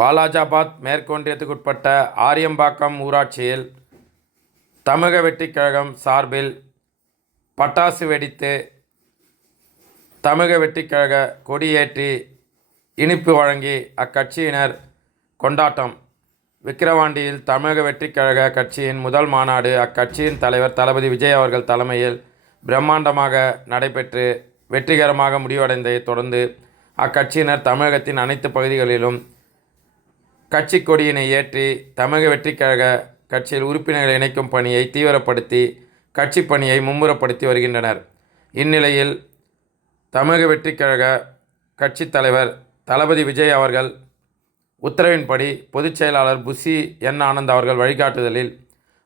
வாலாஜாபாத் மேற்கொன்றியத்துக்குட்பட்ட ஆரியம்பாக்கம் ஊராட்சியில் தமிழக வெற்றிக் கழகம் சார்பில் பட்டாசு வெடித்து தமிழக வெற்றிக் கழக கொடியேற்றி இனிப்பு வழங்கி அக்கட்சியினர் கொண்டாட்டம். விக்கிரவாண்டியில் தமிழக வெற்றிக் கழக கட்சியின் முதல் மாநாடு அக்கட்சியின் தலைவர் தளபதி விஜய் அவர்கள் தலைமையில் பிரம்மாண்டமாக நடைபெற்று வெற்றிகரமாக முடிவடைந்ததை தொடர்ந்து அக்கட்சியினர் தமிழகத்தின் அனைத்து பகுதிகளிலும் கட்சி கொடியினை ஏற்றி தமிழக வெற்றிக் கழக கட்சியில் உறுப்பினர்களை இணைக்கும் பணியை தீவிரப்படுத்தி கட்சி பணியை மும்முரப்படுத்தி வருகின்றனர். இந்நிலையில் தமிழக வெற்றிக் கழக கட்சி தலைவர் தளபதி விஜய் அவர்கள் உத்தரவின்படி பொதுச் செயலாளர் புஷி என் ஆனந்த் அவர்கள் வழிகாட்டுதலில்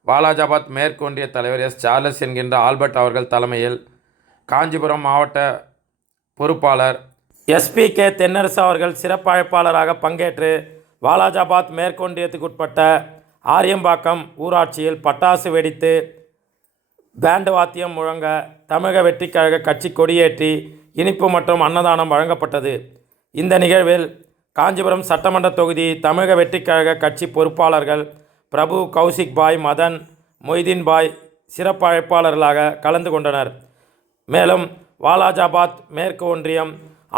வாலாஜாபாத் மேற்கொன்றிய தலைவர் எஸ் சார்லஸ் என்கின்ற ஆல்பர்ட் அவர்கள் தலைமையில் காஞ்சிபுரம் மாவட்ட பொறுப்பாளர் SP.K. தென்னரசு அவர்கள் சிறப்பு அழைப்பாளராக பங்கேற்று வாலாஜாபாத் மேற்கொன்றியத்துக்குட்பட்ட ஆரியம்பாக்கம் ஊராட்சியில் பட்டாசு வெடித்து பேண்டு வாத்தியம் முழங்க தமிழக வெற்றிக் கழக கட்சி கொடியேற்றி இனிப்பு மற்றும் அன்னதானம் வழங்கப்பட்டது. இந்த நிகழ்வில் காஞ்சிபுரம் சட்டமன்ற தொகுதி தமிழக வெற்றிக் கழக கட்சி பொறுப்பாளர்கள் பிரபு, கௌசிக் பாய், மதன், மொய்தீன் பாய் சிறப்பு அழைப்பாளர்களாக கலந்து கொண்டனர். மேலும் வாலாஜாபாத் மேற்கு ஒன்றியம்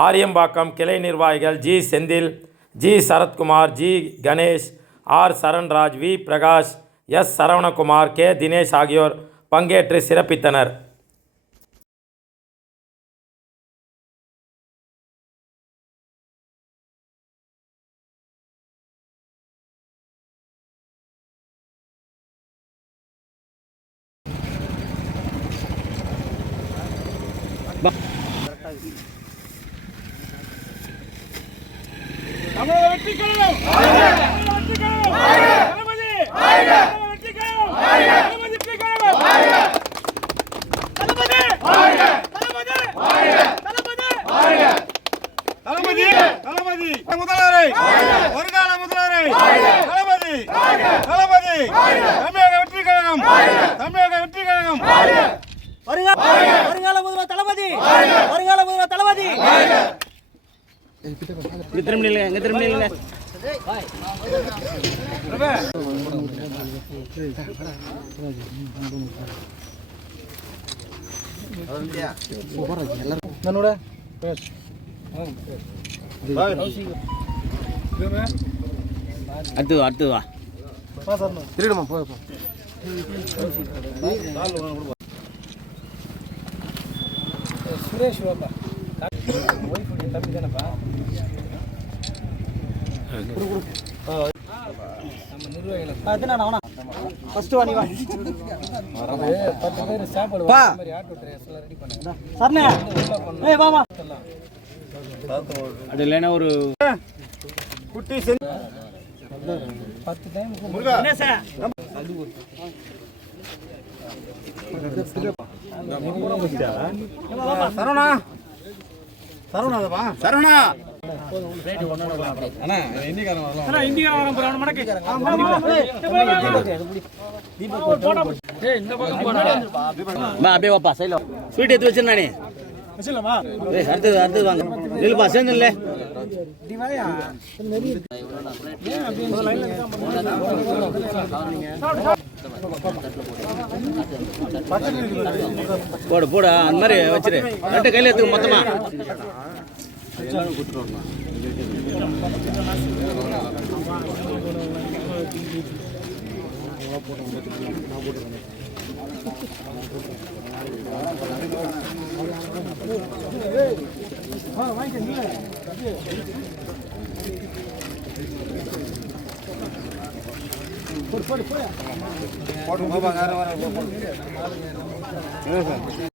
ஆரியம்பாக்கம் கிளை நிர்வாகிகள் G. Senthil, G. Sarathkumar, G. Ganesh, R. Saranraj, V. Prakash, S. Saravanakumar, K. Dinesh ஆகியோர் பங்கேற்று சிறப்பித்தனர். தமிழக வெற்றிக் கழகம் தமிழக வெற்றிக் கழகம் தளபதி தமிழக வெற்றிக் கழகம் தளபதி வெற்றிக் கழகம் தளபதி தளபதி தளபதி முதல்வரே வருங்கால முதல்வரே தளபதி தளபதி தமிழக வெற்றிக் கழகம் தமிழக வெற்றிக் கழகம் வருங்கால முதல்வர் தளபதி வருங்கால முதல்வர் தளபதி எங்க திரும்பிங்க அடுத்து வா திருடுமா போ சுரேஷ் வாப்பா ஒய்ஃப் தம்பி தானப்பா நம்ம நிர்வாகிகளை ஃபர்ஸ்ட் வாணி வா 10 பேர் சாப்பாடு வர மாதிரி ஆட்டோ ட்ரெஸ் எல்லாம் ரெடி பண்ணுங்க சர்னே ஏய் வா வா அது இல்லனா ஒரு குட்டி 10 டைம் என்ன சார் சரவணா சரவணாதா சரவணா அண்ணா இந்திகாரன் வரலாம் அண்ணா இந்திகாரன் வரணும் மடக்கு ஏய் இந்த பக்கம் போடா பா அப்படியே வாப்பா சைடுல ஸ்வீட் எடுத்து வச்சிருந்தானே வச்சிரலாமா ஏய் அடுத்து வாங்க நில்லுப்பா சேர்ந்துல்ல டிவாயா நெறி ஏன் அப்படியே இந்த லைன்ல போடு போடு அந்த மாதிரி வச்சிரு ரெண்டு கையில எடுத்து மொத்தமா போடு